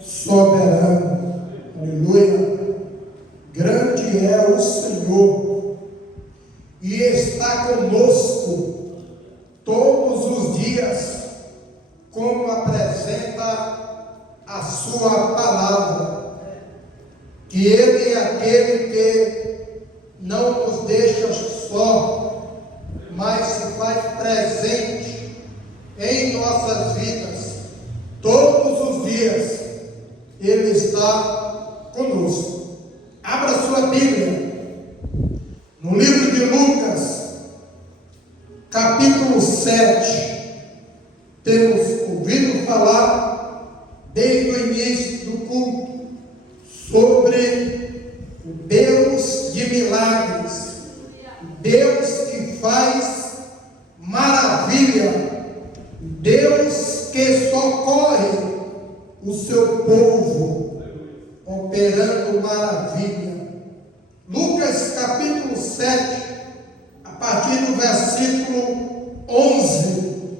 soberano. Aleluia. Grande é o Senhor e está conosco todos os dias, como apresenta a sua palavra, que Ele é aquele que não nos deixa só, mas se faz presente em nossas vidas, todos os dias. Ele está conosco. Abra sua Bíblia no livro de Lucas, capítulo 7. Temos ouvido falar desde o início do culto sobre o Deus de milagres, Deus que faz maravilha, Deus que socorre o seu povo, operando maravilha. Lucas capítulo 7, a partir do versículo 11,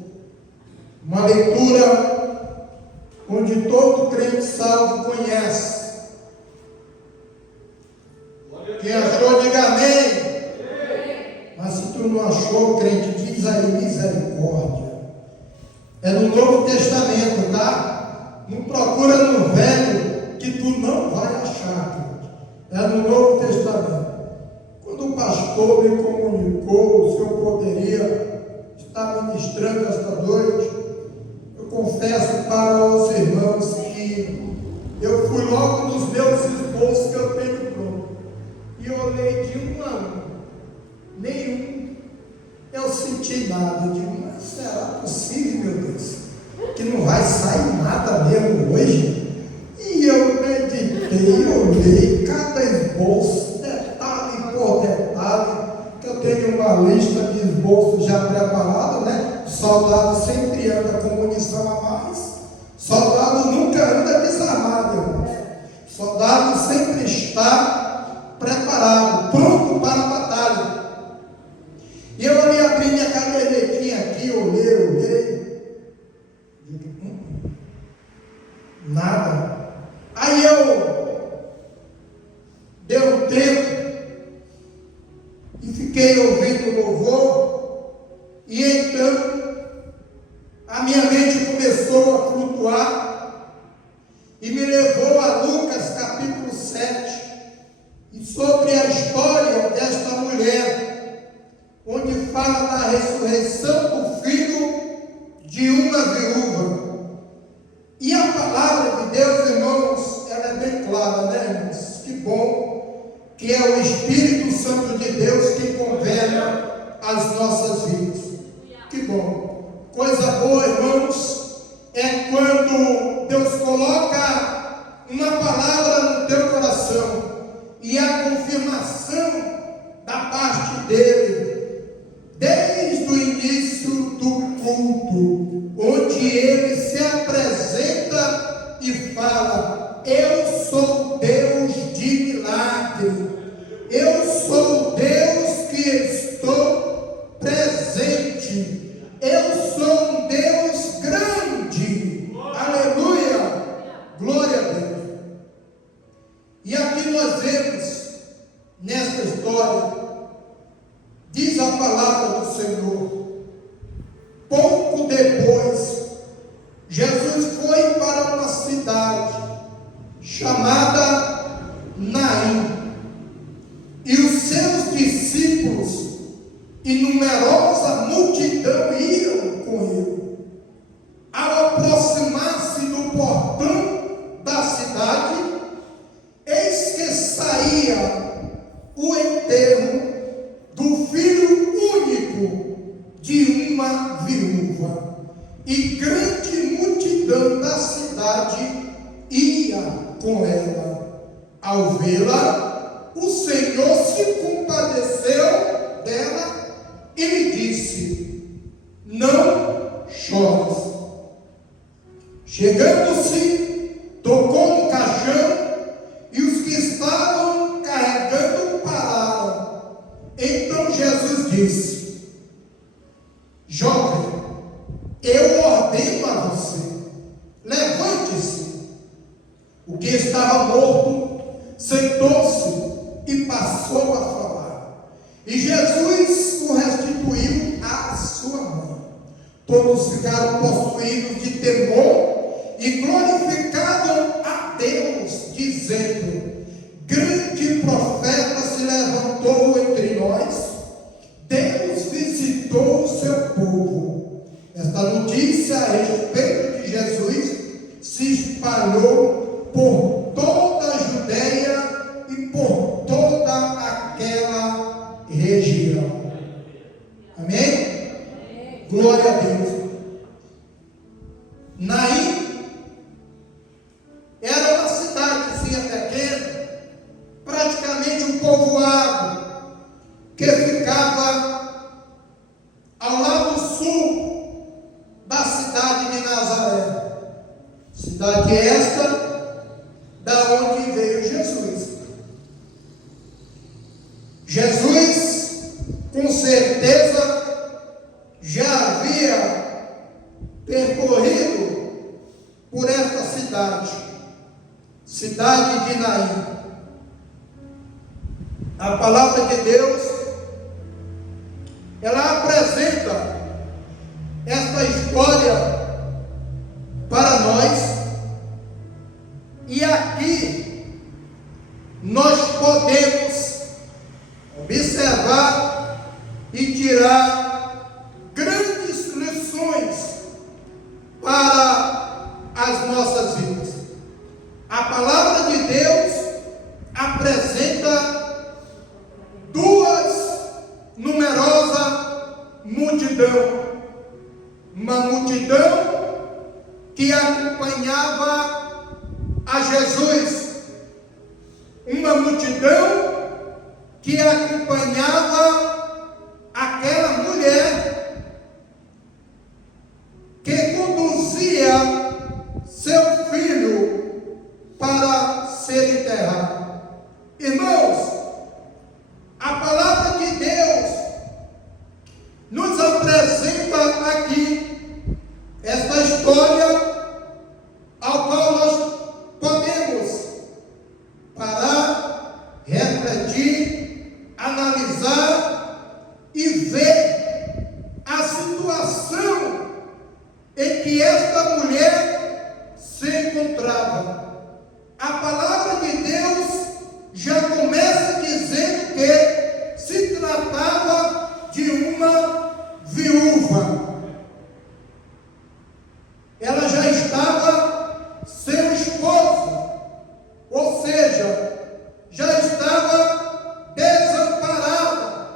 uma leitura onde todo crente salvo conhece. Quem achou, diga amém. Mas se tu não achou, crente, diz aí misericórdia. É no Novo Testamento, tá? Não procura no Velho, que tu não vai achar, crente. É no Novo Testamento. Quando o pastor me comunicou se eu poderia estar ministrando esta noite, eu confesso para os irmãos que eu fui logo nos meus esboços que eu tenho pronto. E eu olhei de um a um. Nenhum eu senti nada. Eu digo, mas será possível, meu Deus, que não vai sair nada mesmo hoje? E eu meditei, olhei cada esboço, detalhe por detalhe, que eu tenho uma lista de esboços já preparada, né? Soldado sempre anda com munição a mais. Soldado nunca anda desarmado, irmãos. Soldado sempre está preparado, pronto para a batalha. E eu ali abri minha cadernetinha aqui, olhei. Nada. Aí eu dei um tempo e fiquei ouvindo o louvor, e então a minha mente começou a flutuar e me levou a Lucas capítulo 7, e sobre a história desta mulher, onde fala da ressurreição do filho de uma viúva. E a palavra de Deus, irmãos, ela é bem clara, né, irmãos? Que bom que é o Espírito Santo de Deus que governa as nossas vidas. Que bom. Coisa boa, irmãos, é quando Deus coloca uma palavra no teu coração e a confirmação da parte dele, desde o início do culto, onde ele se apresenta e fala: eu sou Deus de milagre, eu sou Deus que estou presente, eu sou um Deus grande. Aleluia, glória a Deus. E aqui nós vemos nesta história, diz a palavra do Senhor, pouco depois, Jesus foi para uma cidade chamada Naim, e os seus discípulos e numerosa multidão iam com ele. Ao aproximar-se do portão da cidade, eis que saía o enterro do filho único de uma viúva, e grande multidão da cidade ia com ela. Ao vê-la, o Senhor se compadeceu dela e lhe disse: não chores. Chegando-se, tocou no caixão, e os que estavam carregando pararam. Então Jesus disse: jovem, eu ordeno a você, levante-se. O que estava morto sentou-se e passou a falar. E Jesus o restituiu à sua mãe. Todos ficaram possuídos de temor e glorificavam a Deus, dizendo: grande profeta se levantou entre nós, Deus visitou o seu povo. Esta notícia a respeito de Jesus se espalhou por toda a Judeia e por toda aquela região. Amém? Glória a Deus. Naim era uma cidadezinha pequena, praticamente um povoado, que ficava ao lado sul da cidade de Nazaré. Cidade esta da onde veio Jesus. Jesus, com certeza, já havia percorrido por esta cidade de Naim. A palavra de Deus, ela apresenta esta história para nós, e aqui nós podemos observar e tirar grandes lições para as nossas vidas. A palavra de Deus apresenta duas numerosas multidão, uma multidão que acompanhava a Jesus, uma multidão que acompanhava aquela mulher que conduzia seu filho para ser enterrado. Irmãos, a palavra de Deus nos apresenta aqui esta história, ao qual nós podemos parar, refletir, analisar e ver a situação em que esta mulher se encontrava. A palavra de Deus já começa dizendo que se tratava de uma viúva. Ela já estava sem esposo, ou seja, já estava desamparada,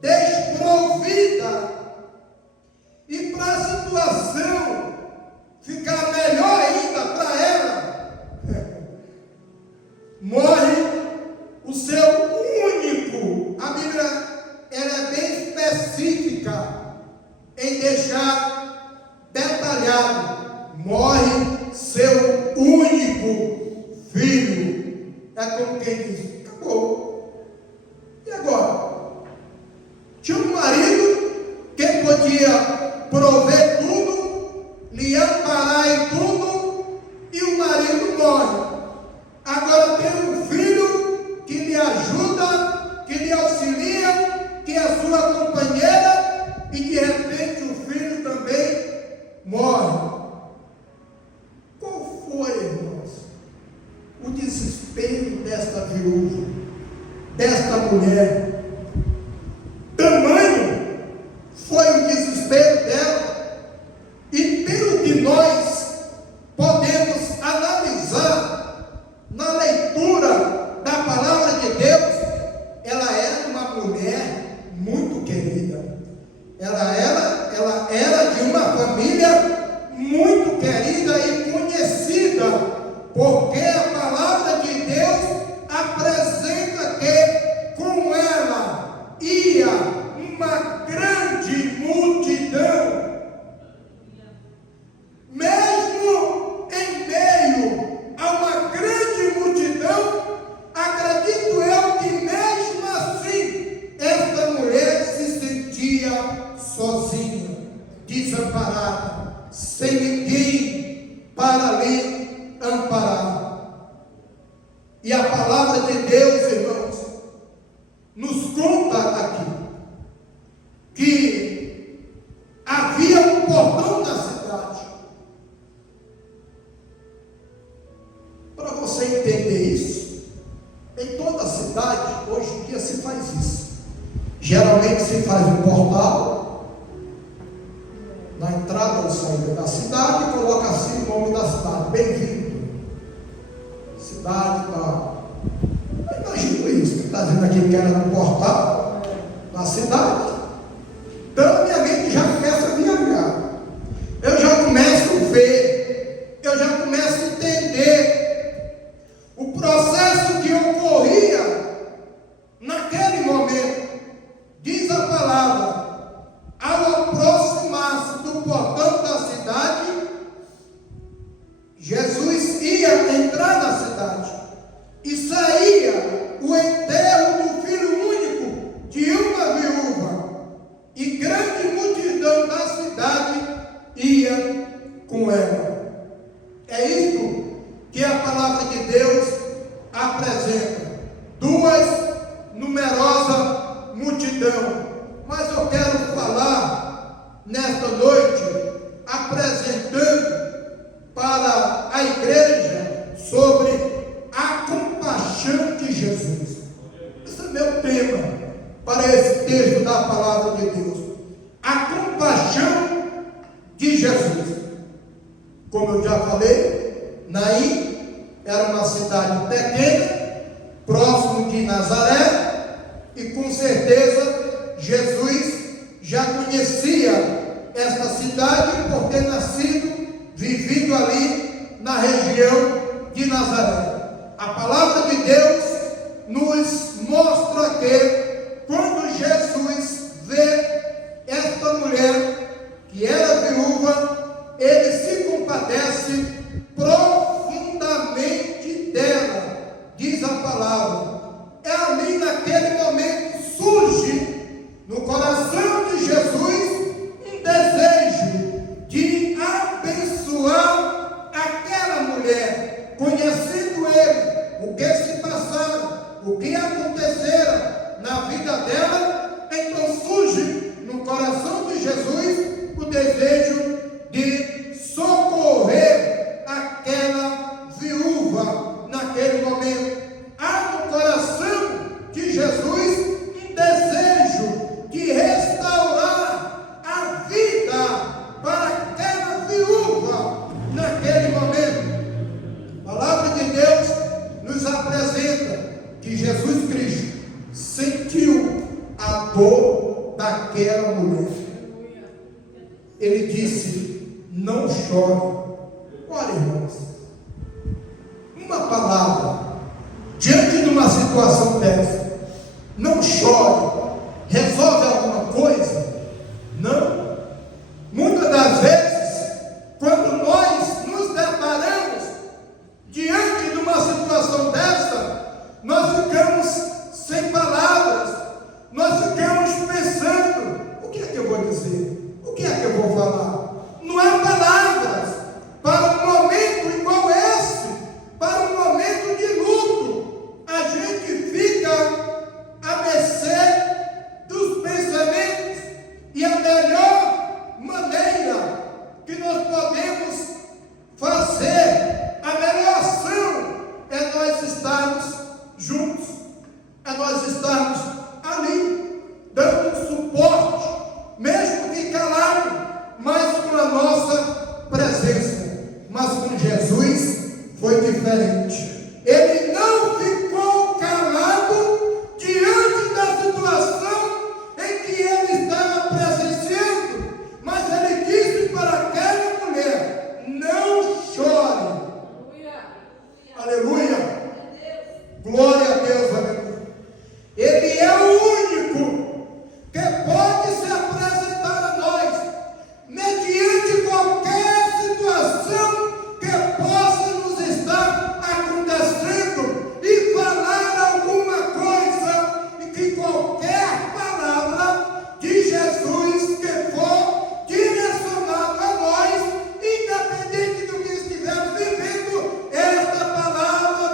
desprovida. E para a situação ficar melhor ainda para ela, morre o seu único. A Bíblia, ela é bem específica em deixar detalhado: morre seu único filho. É como quem diz: acabou. E agora? Tinha um marido que podia prover tudo, lhe amparar em tudo, e o marido morre. Agora tem um filho que lhe ajuda, que lhe auxilia, que é sua companheira, e de repente o filho também morre. Qual foi, irmãos, o desespero desta viúva, desta mulher? Tamanho foi o desespero dela, e pelo que nós podemos analisar na leitura da palavra de Deus, ela era uma mulher muito querida. Ela era de uma família muito querida e conhecida, porque a palavra de Deus apresenta que com ela ia uma grande multidão. Mesmo em meio a uma grande multidão, acredito eu que mesmo assim esta mulher se sentia sozinha, desamparada, sem ninguém para lhe amparar. palavra de Deus, irmãos, nos conta aqui que havia um portão na cidade. Para você entender isso, em toda a cidade, hoje em dia se faz isso. Geralmente se faz um portal na entrada ou saída da cidade e coloca assim o nome da cidade: bem-vindo, cidade tal. Imagino isso, que está dizendo aqui que era no portal na cidade. Então a minha mente já começa a viajar, eu já começo a ver, eu já começo a entender o processo que ocorria naquele momento. Diz a palavra: ao aproximar-se do portão da cidade, Jesus ia entrar na cidade e saía o enterro do filho único de uma viúva, e grande multidão da cidade ia com ela. É isso que a palavra de Deus apresenta: duas numerosa multidão. Mas eu quero falar nesta noite, apresentando para a igreja sobre a compaixão de Jesus. Esse é meu tema para esse texto da palavra de Deus: a compaixão de Jesus. Como eu já falei, Naim era uma cidade pequena, próximo de Nazaré, e com certeza Jesus já conhecia esta cidade por ter nascido, vivido ali na região de Nazaré. A palavra de Deus nos mostra que quando Jesus vê esta mulher que era viúva, ele se compadece profundamente dela. Diz a palavra, é ali naquele momento surge no coração de Jesus um desejo de abençoar aquela mulher, conhecendo ele, o que se passara, o que acontecera na vida dela. Então surge no coração de Jesus o desejo de socorrer aquela viúva naquele momento. Há no coração de Jesus um desejo de restaurar a vida para aquela viúva naquele momento. A palavra de Deus nos apresenta que Jesus Cristo sentiu a dor daquela mulher. Ele disse: não chore. Olha, irmãos, uma palavra diante de uma situação dessa: não chore, resolve alguma coisa? Não. Muitas das vezes, quando nós nos deparamos diante de uma situação dessa, nós ficamos sem palavras, nós ficamos pensando: o que é que eu vou dizer? O que é que eu vou falar? Não há palavras para um momento igual esse, para um momento de luto. A gente fica à mercê dos pensamentos, e a melhor maneira que nós podemos fazer, a melhor ação, é nós estarmos juntos, é nós estarmos ali, dando um suporte, mesmo que calado, mas com a nossa presença. Mas com Jesus foi diferente. Ele não ficou calado diante da situação em que ele estava presenciando, mas ele disse para aquela mulher: não chore. Aleluia. Glória a Deus, aleluia. Ele é o único que pode se apresentar a nós mediante qualquer situação que possa nos estar acontecendo, e falar alguma coisa, e que qualquer palavra de Jesus que for direcionada a nós, independente do que estivermos vivendo, esta palavra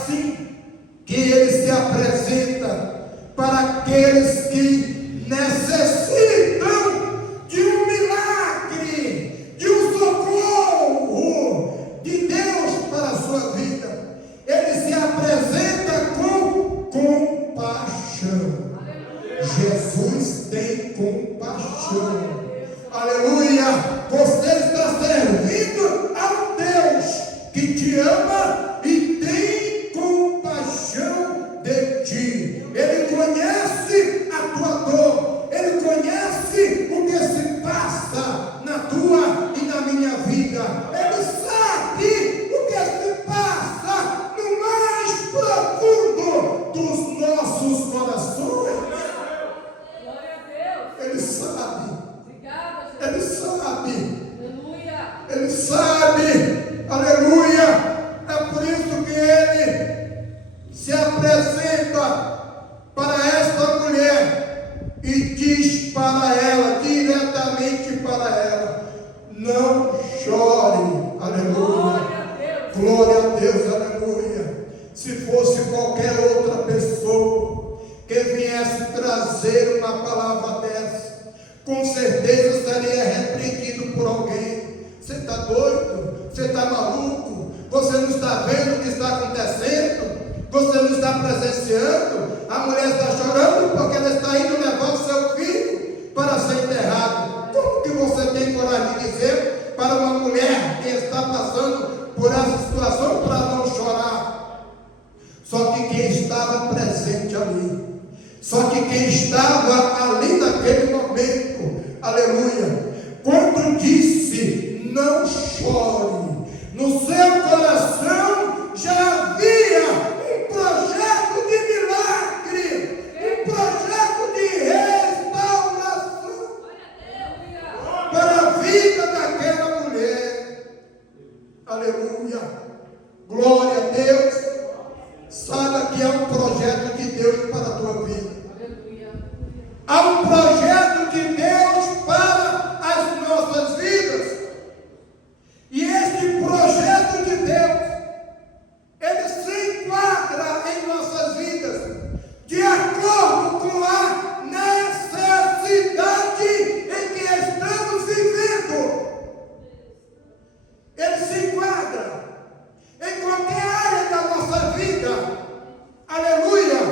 assim que Ele se apresenta para aqueles que necessitam de um milagre, de um socorro de Deus para a sua vida. Ele se apresenta com compaixão. Jesus tem compaixão. Aleluia! Você está servindo ao Deus que te ama e tem compaixão de ti. Ele conhece a tua dor, Ele conhece o que se passa na tua e na minha vida. Ele sabe o que se passa no mais profundo dos nossos corações. Ele sabe. Ele sabe. Ele sabe. Aleluia. É por isso que Ele se apresenta para esta mulher e diz para ela, diretamente para ela: não chore. Aleluia. Glória a Deus. Aleluia. Se fosse qualquer outra pessoa que viesse trazer uma palavra dessa, com certeza seria repreendido por alguém. Você está doido? Você está maluco? Você não está vendo o que está acontecendo? Você não está presenciando? A mulher está chorando porque ela está indo levar o seu filho para ser enterrado. Como que você tem coragem de dizer para uma mulher que está passando por essa situação para não chorar? Só que quem estava presente ali, quem estava ali naquele momento, aleluia, quando disse não chore, no seu coração já havia um projeto de milagre, um projeto de restauração para a vida daquela mulher. Aleluia, glória a Deus. Saiba que há um projeto de Deus para a tua vida. Há um projeto de Deus para as nossas vidas. E este projeto de Deus, ele se enquadra em nossas vidas de acordo com a necessidade em que estamos vivendo. Ele se enquadra em qualquer área da nossa vida. Aleluia!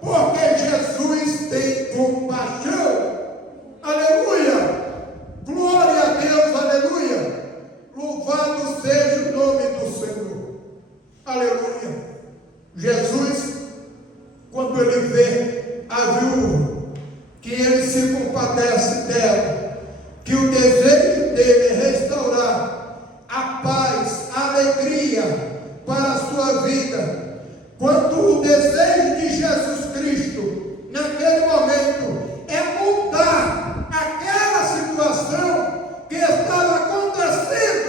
Porque Jesus tem compaixão. Aleluia! Glória a Deus, aleluia! Louvado seja o nome do Senhor. Aleluia! Jesus, quando ele vê a viúva, que ele se compadece dela, que o desejo dele é restaurar a paz, a alegria para a sua vida, quando o desejo de Jesus Cristo, naquele momento, é mudar aquela situação que estava acontecendo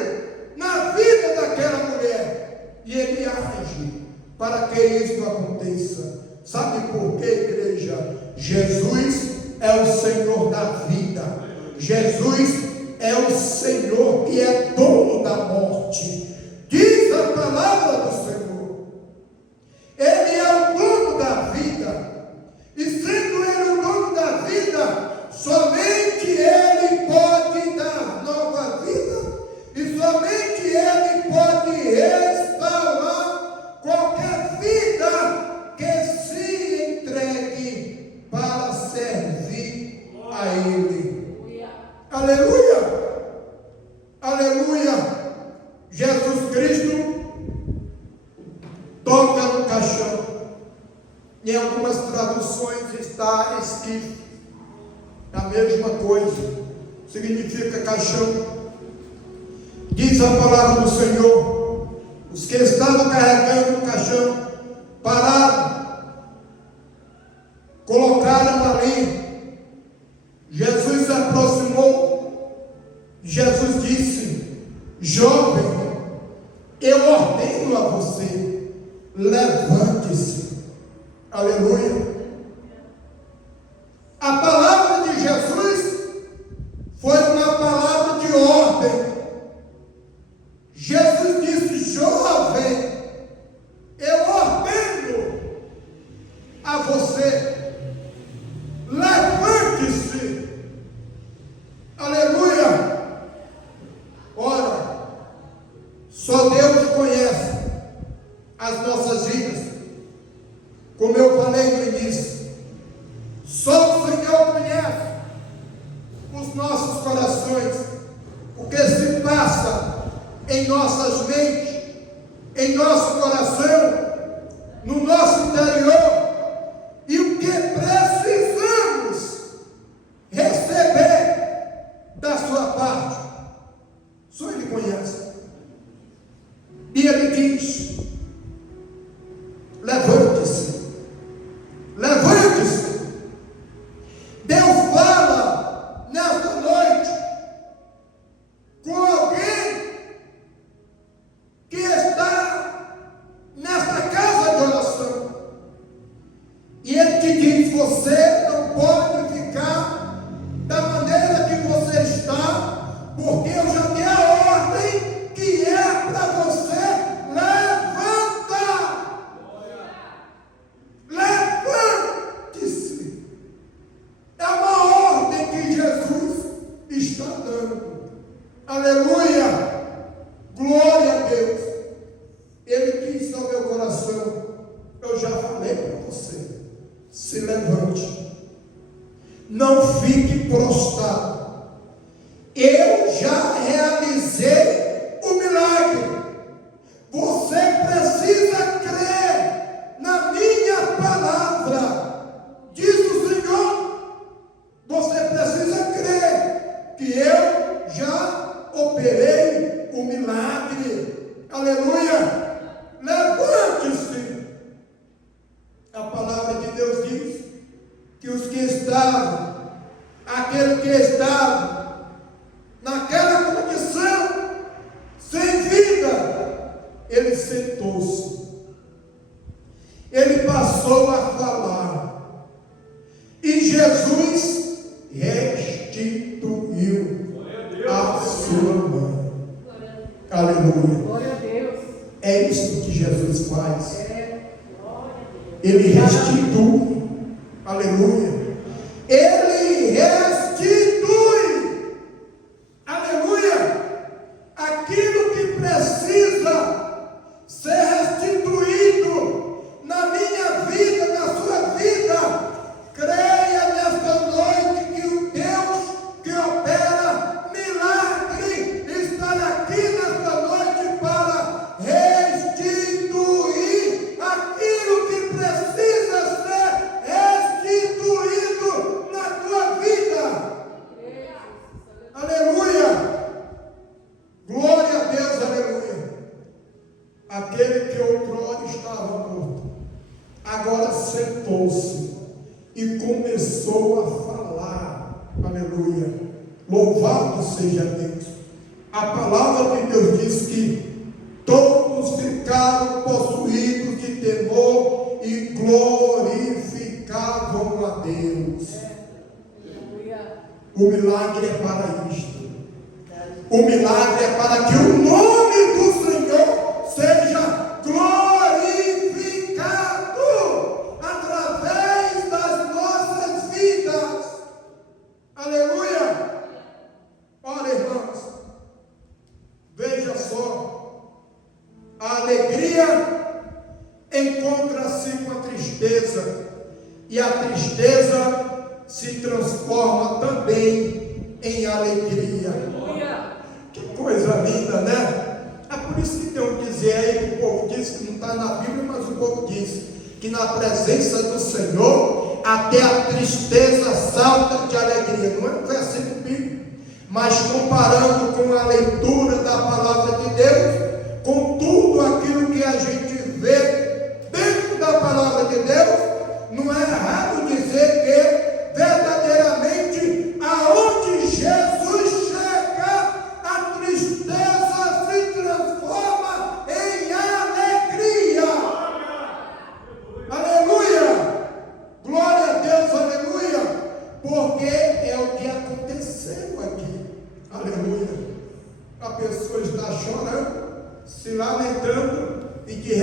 na vida daquela mulher, e ele age para que isso aconteça. Sabe por quê, igreja? Jesus é o Senhor da vida. Jesus é o Senhor que é dono da morte. Diz a palavra do Senhor. Ele é o dono da vida. E sendo Ele o dono da vida, somente Ele pode dar nova vida. E somente Ele pode restaurar qualquer vida que se entregue para servir a Ele. Aleluia! Aleluia! Jesus Cristo toca no caixão. Em algumas traduções está esquife. A mesma coisa. Significa caixão. Diz a palavra do Senhor. Os que estavam carregando o caixão pararam, colocaram ali. Jesus se aproximou. Jesus disse: jovem, eu ordeno a você, levante-se. Aleluia. A palavra de Jesus foi uma palavra de ordem. Jesus disse: jovem, eu ordeno as nossas vidas. Como eu falei no início, só o Senhor conhece os nossos corações, o que se passa em nossas mentes, em nosso coração, no nosso interior, e o que precisamos receber da sua parte. Só Ele conhece. E Ele diz: levante-se, levante-se. Deus fala nesta noite com alguém que está nesta casa de oração, e Ele te diz: você não pode ficar da maneira que você está, porque eu já dei a ordem que é para você. Levante-se. É uma ordem que Jesus está dando. Aleluia. Glória a Deus. Ele disse ao meu coração: eu já falei para você, se levante, não fique prostrado. Eu já realizei o milagre. Você precisa crer na minha palavra, diz o Senhor. Você precisa crer que eu já operei o milagre. Aleluia. Levante-se. A palavra de Deus diz que os que estavam, aquele que estava naquela condição, sem vida, ele sentou-se, ele passou a falar, e Jesus restituiu a sua mãe. Aleluia. Glória a Deus. É isso que Jesus faz. Ele restitui. Aleluia. Ele restitui. Aleluia. Aquilo que precisa ser restituído na minha vida, na sua vida. Creia nesta noite que o Deus que opera milagre está aqui nesta noite para restituir aquilo que precisa ser restituído na tua vida. Aleluia. Glória a Deus, aleluia. Aquele que outrora estava morto, agora sentou-se e começou a falar. Aleluia. Louvado seja Deus. A palavra de Deus diz que todos ficaram possuídos de temor e glorificavam a Deus. O milagre é para isto. O milagre é para que o nome do Senhor seja glorificado através das nossas vidas. Aleluia. Olha, irmãos, veja só, a alegria encontra-se com a tristeza, e a tristeza se transforma também em alegria. Que coisa linda, né? É por isso que tem um dizer aí, que o povo diz que não está na Bíblia, mas o povo diz que na presença do Senhor até a tristeza salta de alegria. Não é um versículo bíblico, mas comparando com a leitura da palavra de Deus, com tudo aquilo que a gente vê dentro da palavra de Deus, não é errado dizer que verdadeiramente aonde Jesus chega, a tristeza se transforma em alegria. Aleluia. Glória a Deus, aleluia. Porque é o que aconteceu aqui. Aleluia. A pessoa está chorando, se lamentando, e de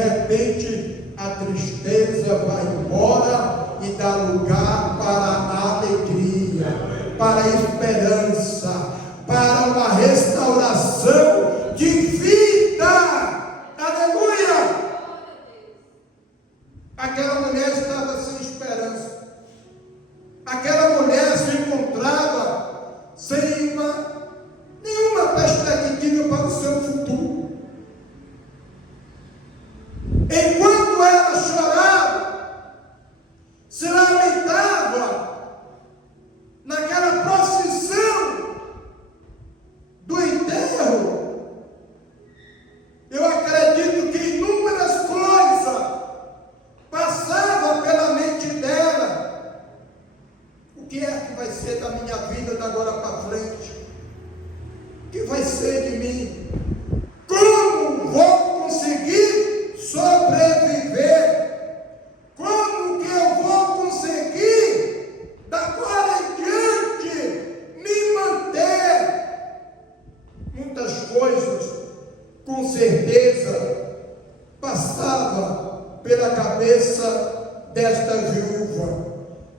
passava pela cabeça desta viúva,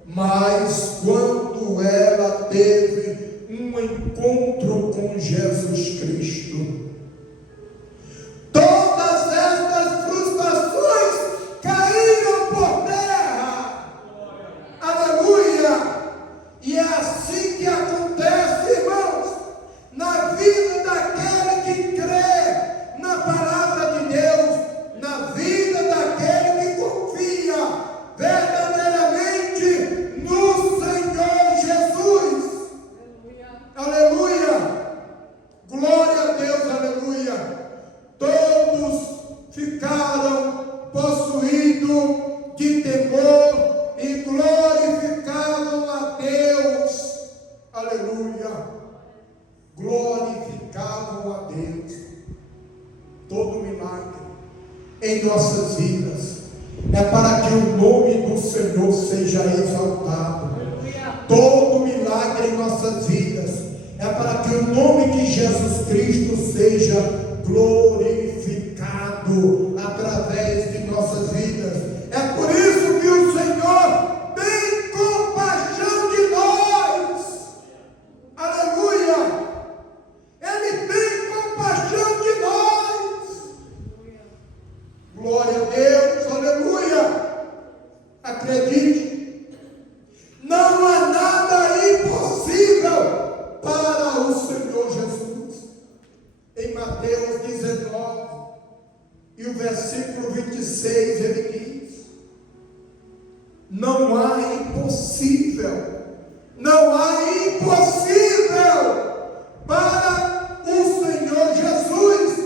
mas quando ela teve um encontro com Jesus Cristo, todas estas frustrações caíram por terra. Aleluia! E é assim que acontece, irmãos, na vida daquele que crê na palavra de Deus, na vida daquele que confia verdadeiramente no Senhor Jesus. Aleluia! Glória a Deus, aleluia! Todos ficaram possuídos de temor e glorificavam a Deus. Aleluia! Glorificavam a Deus. Todo milagre em nossas vidas é para que o nome do Senhor seja exaltado. Todo milagre em nossas vidas é para que o nome de Jesus Cristo seja glorificado através de nossas vidas. É por isso que o Senhor tem compaixão de nós. Aleluia! Ele tem compaixão de nós. Glória a Deus, aleluia! Acredite, não há nada impossível para o Senhor Jesus. Em Mateus 19 e o versículo 26 ele diz: não há impossível, não há impossível para o Senhor Jesus.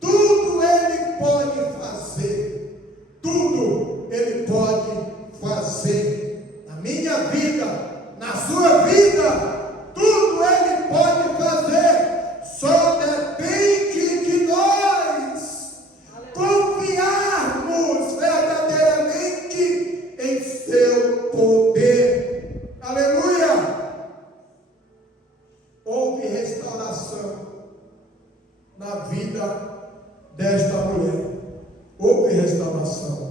Tudo Ele pode fazer, tudo Ele pode fazer na minha vida, na sua vida, tudo Ele pode fazer. Só depende de nós confiarmos verdadeiramente em seu poder. Aleluia! Houve restauração na vida desta mulher. Houve restauração.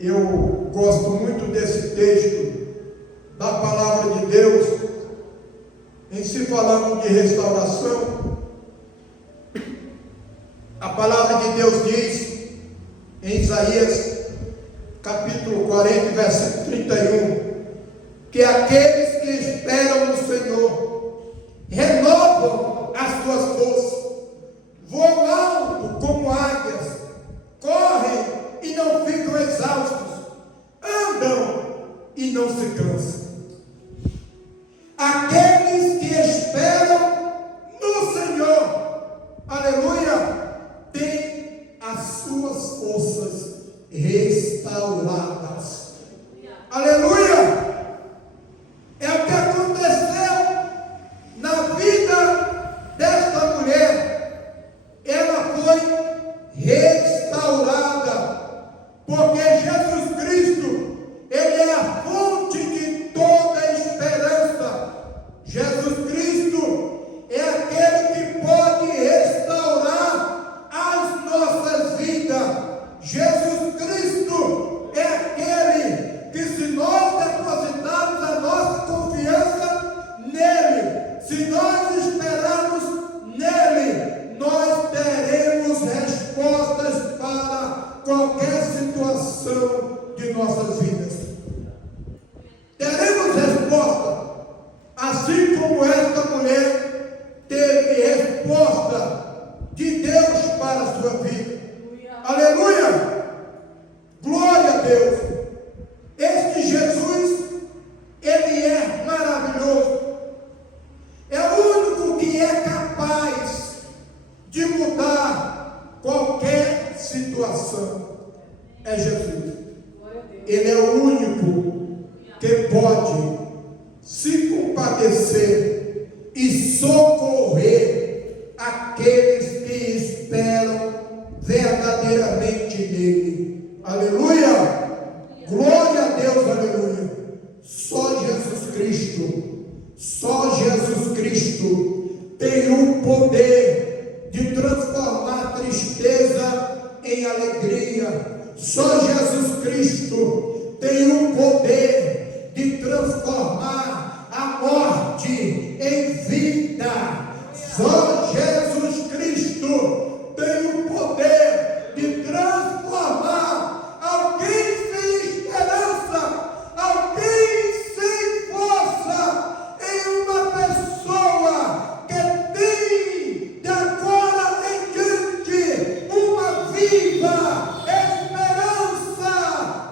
Eu gosto muito desse texto da palavra de Deus, em se falando de restauração. A palavra de Deus diz em Isaías capítulo 40, versículo 31, que aqueles que esperam no Senhor renovam as suas forças, voam alto como águias, correm e não ficam exaustos, andam e não se cansam. Aqueles que esperam no Senhor, aleluia, têm as suas forças restauradas. Aleluia! É o que aconteceu na vida desta mulher. Ela foi restaurada, porque Jesus Cristo, Ele é a fonte de toda a esperança. Jesus Cristo é aquele que pode restaurar as nossas vidas. Jesus Cristo é aquele que, se nós depositarmos a nossa confiança nele, se nós esperarmos nele, nós teremos respostas para qualquer situação de nossas vidas. Teremos resposta, assim como esta mulher teve resposta de Deus para a sua vida. Aleluia! Glória a Deus! Este Jesus, Ele é maravilhoso. É o único que é capaz de mudar qualquer situação. É Jesus. Ele é o único que pode se compadecer e socorrer aqueles que esperam verdadeiramente nele. Aleluia! Glória a Deus, aleluia! Só Jesus Cristo tem o poder de transformar tristeza em alegria. Só Jesus Cristo tem o poder de transformar a morte em vida. Só Jesus Cristo tem o poder de transformar alguém sem esperança, alguém sem força, em uma pessoa que tem de agora em diante uma viva esperança,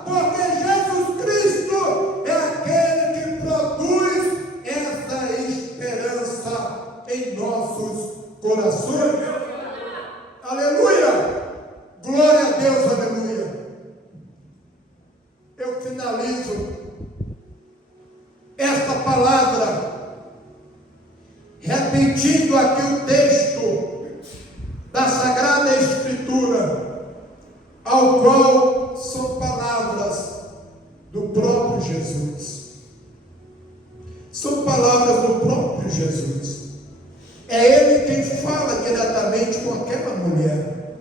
porque Jesus Cristo é aquele que produz essa esperança em nossos corações. Aleluia! Glória a Deus, aleluia! Eu finalizo esta palavra repetindo aqui o texto da Sagrada Escritura, ao qual são palavras do próprio Jesus. São palavras do próprio Jesus. É Ele quem fala diretamente com aquela mulher.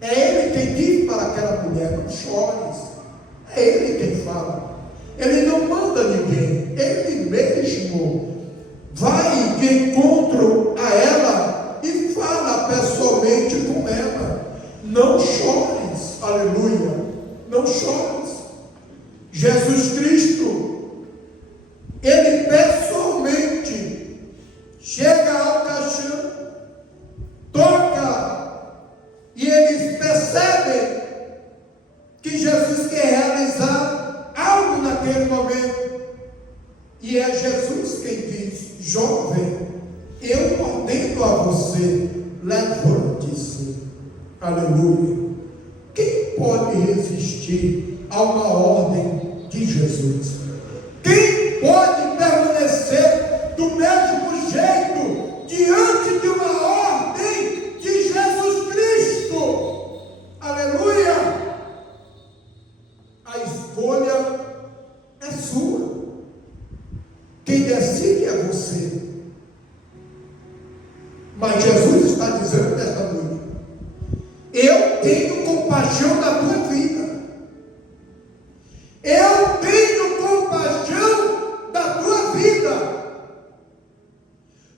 É Ele quem diz para aquela mulher: não chores. É Ele quem fala. Ele não manda ninguém. Ele mesmo vai de encontro a ela e fala pessoalmente com ela: não chores. Aleluia. Não chores. Jesus Cristo, Ele pessoalmente chega ao caixão, toca, e eles percebem que Jesus quer realizar algo naquele momento. E é Jesus quem diz: jovem, eu ordeno a você, levante-se. Aleluia. Quem pode resistir a uma ordem de Jesus? Quem pode permanecer do mesmo jeito diante de uma ordem de Jesus Cristo? Aleluia! A escolha é sua. Quem decide é você. Mas Jesus está dizendo nesta noite: eu tenho compaixão da tua vida. Eu tenho compaixão da tua vida.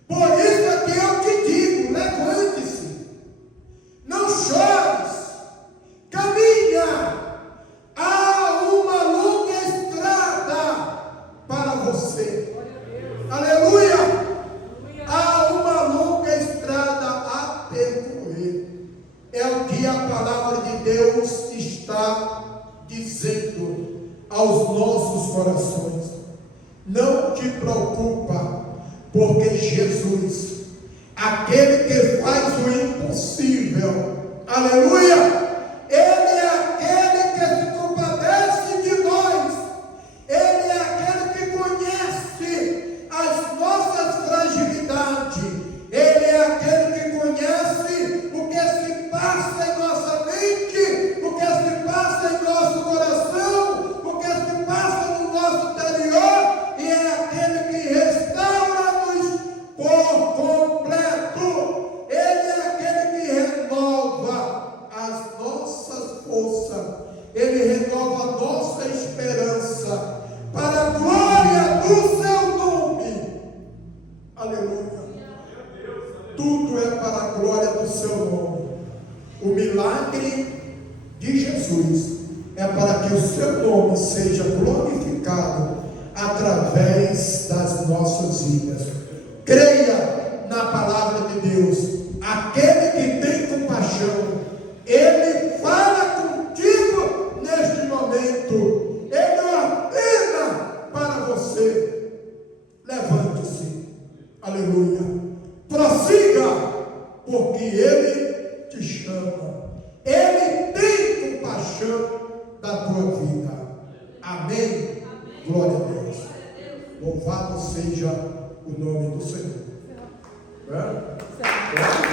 Por isso é que eu te digo: levante-se, não chores, caminha. Há uma longa estrada para você. Aleluia! Há uma longa estrada a percorrer. É o que a palavra de Deus está dizendo aos nossos corações. Não te preocupa, porque Jesus, aquele que faz o impossível, aleluia, Ele é aquele que se compadece de nós. Ele é aquele que conhece as nossas fragilidades. Ele é aquele que conhece o que se passa em nossa mente, o que se passa em nosso coração, o que se passa no nosso interior, e é aquele que restaura-nos por completo. Ele é aquele que renova as nossas forças, Ele renova a nossa esperança, para a glória do seu nome. Aleluia. Tudo é para a glória do seu nome. O milagre de Jesus é para que o seu nome seja glorificado através das nossas vidas. Creia na palavra de Deus. Aquele que tem compaixão, Ele fala contigo neste momento. Ele ordena para você: levante-se. Aleluia. Prossiga, porque Ele te chama. Ele tem compaixão da tua vida. Amém? Glória a Deus. Louvado seja o nome do Senhor. É?